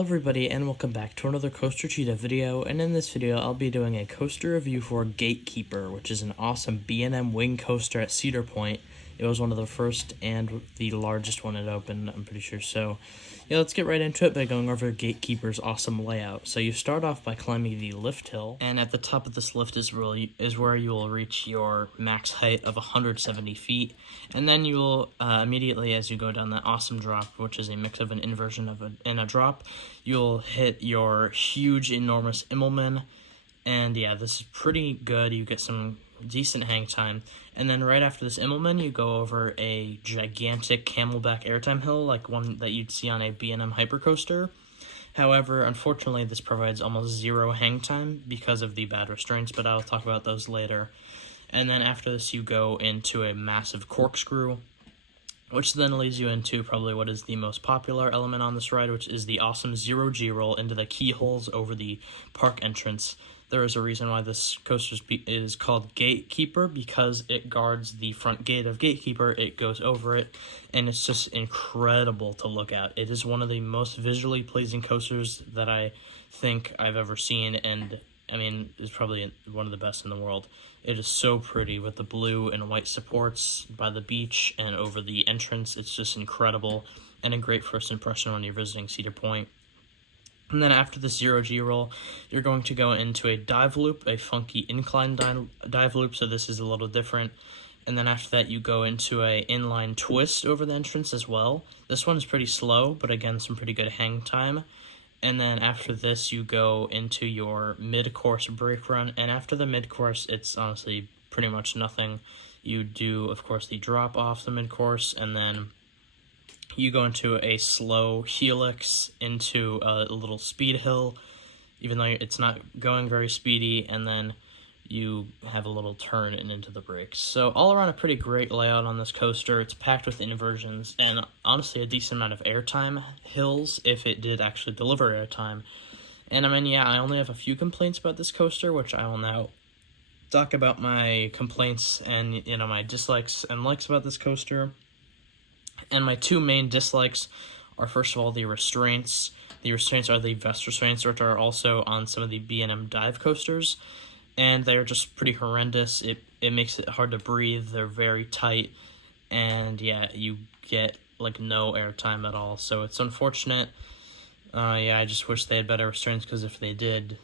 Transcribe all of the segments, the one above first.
Hello everybody and welcome back to another Coaster Cheetah video, and in this video I'll be doing a coaster review for Gatekeeper, which is an awesome B&M wing coaster at Cedar Point. It was one of the first and the largest one it opened, I'm pretty sure. So yeah, let's get right into it by going over Gatekeeper's awesome layout. So you start off by climbing the lift hill, and at the top of this lift is where you will reach your max height of 170 feet, and then you will immediately as you go down that awesome drop, which is a mix of an inversion and a drop, you'll hit your huge enormous Immelman. And yeah, this is pretty good. You get some decent hang time. And then right after this Immelman, you go over a gigantic camelback airtime hill, like one that you'd see on a B&M hypercoaster. However, unfortunately, this provides almost zero hang time because of the bad restraints, but I'll talk about those later. And then after this, you go into a massive corkscrew, which then leads you into probably what is the most popular element on this ride, which is the awesome zero-G roll into the keyholes over the park entrance. There is a reason why this coaster is called Gatekeeper, because it guards the front gate of Gatekeeper. It goes over it, and it's just incredible to look at. It is one of the most visually pleasing coasters that I think I've ever seen, and I mean, it's probably one of the best in the world. It is so pretty with the blue and white supports by the beach and over the entrance. It's just incredible and a great first impression when you're visiting Cedar Point. And then after the zero-G roll, you're going to go into a dive loop, a funky incline dive loop, so this is a little different. And then after that, you go into a inline twist over the entrance as well. This one is pretty slow, but again, some pretty good hang time. And then after this, you go into your mid-course brake run. And after the mid-course, it's honestly pretty much nothing. You do, of course, the drop off the mid-course, and then you go into a slow helix into a little speed hill, even though it's not going very speedy, and then you have a little turn and into the brakes. So all around a pretty great layout on this coaster. It's packed with inversions and honestly a decent amount of airtime hills if it did actually deliver airtime. And I mean, yeah, I only have a few complaints about this coaster, which I will now talk about my complaints and, my dislikes and likes about this coaster. And my two main dislikes are, first of all, the restraints. The restraints are the vest restraints, which are also on some of the B&M dive coasters, and they're just pretty horrendous. It makes it hard to breathe. They're very tight, and yeah, you get like no airtime at all, so it's unfortunate. I just wish they had better restraints, because if they did,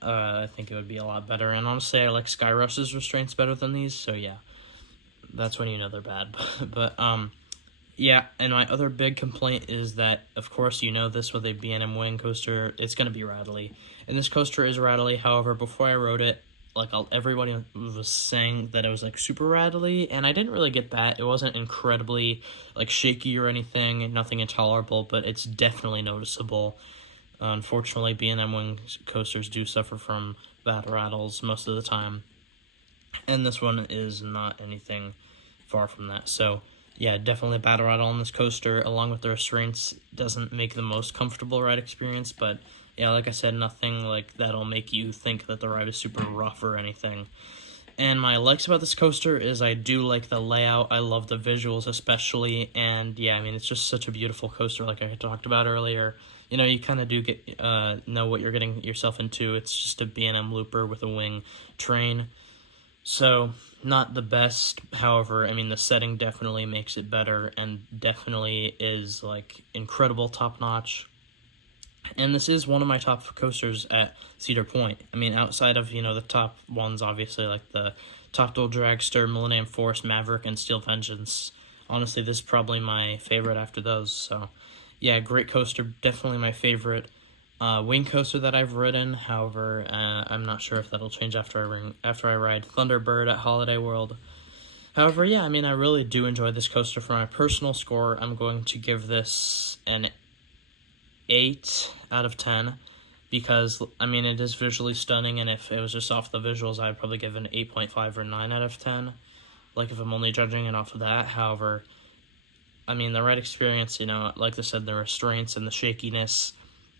I think it would be a lot better. And honestly, I like Skyrush's restraints better than these, so yeah, that's when you know they're bad. Yeah, and my other big complaint is that, of course, this with a B&M wing coaster, it's going to be rattly. And this coaster is rattly. However, before I rode it, everybody was saying that it was super rattly, and I didn't really get that. It wasn't incredibly shaky or anything, nothing intolerable, but it's definitely noticeable. Unfortunately, B&M wing coasters do suffer from bad rattles most of the time, and this one is not anything far from that. So yeah, definitely a bad rattle on this coaster, along with the restraints. Doesn't make the most comfortable ride experience, but yeah, like I said, nothing that'll make you think that the ride is super rough or anything. And my likes about this coaster is I do like the layout. I love the visuals especially, and yeah, I mean, it's just such a beautiful coaster like I talked about earlier. You kind of do get know what you're getting yourself into. It's just a B&M looper with a wing train. So, not the best. However, I mean, the setting definitely makes it better and definitely is, incredible top-notch. And this is one of my top coasters at Cedar Point. I mean, outside of, the top ones, obviously, like the Top Duel Dragster, Millennium Force, Maverick, and Steel Vengeance. Honestly, this is probably my favorite after those. So, yeah, great coaster. Definitely my favorite wing coaster that I've ridden. However, I'm not sure if that'll change after I ride Thunderbird at Holiday World. However, yeah, I mean, I really do enjoy this coaster. For my personal score, I'm going to give this an 8 out of 10, because, I mean, it is visually stunning, and if it was just off the visuals, I'd probably give it an 8.5 or 9 out of 10, if I'm only judging it off of that. However, I mean, the ride experience, like I said, the restraints and the shakiness,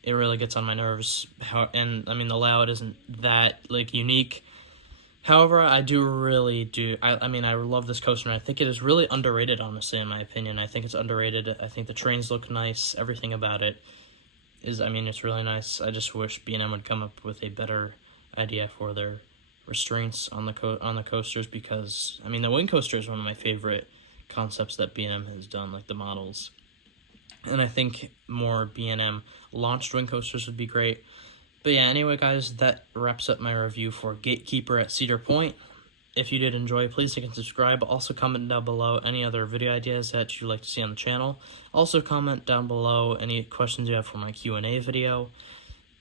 it really gets on my nerves. And I mean, the layout isn't that unique. However, I love this coaster, and I think it is really underrated, honestly, in my opinion. I think it's underrated. I think the trains look nice. Everything about it I mean, it's really nice. I just wish B&M would come up with a better idea for their restraints on the coasters, because I mean, the wing coaster is one of my favorite concepts that B&M has done, like the models. And I think more B&M launched wing coasters would be great. But yeah, anyway, guys, that wraps up my review for Gatekeeper at Cedar Point. If you did enjoy, please like and subscribe. Also, comment down below any other video ideas that you'd like to see on the channel. Also, comment down below any questions you have for my Q&A video.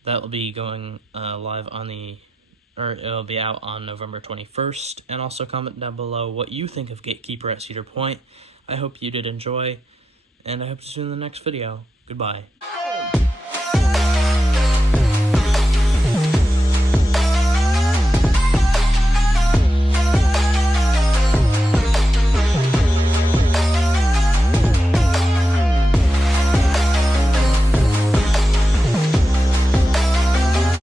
That will be going live on it'll be out on November 21st. And also comment down below what you think of Gatekeeper at Cedar Point. I hope you did enjoy, and I hope to see you in the next video. Goodbye.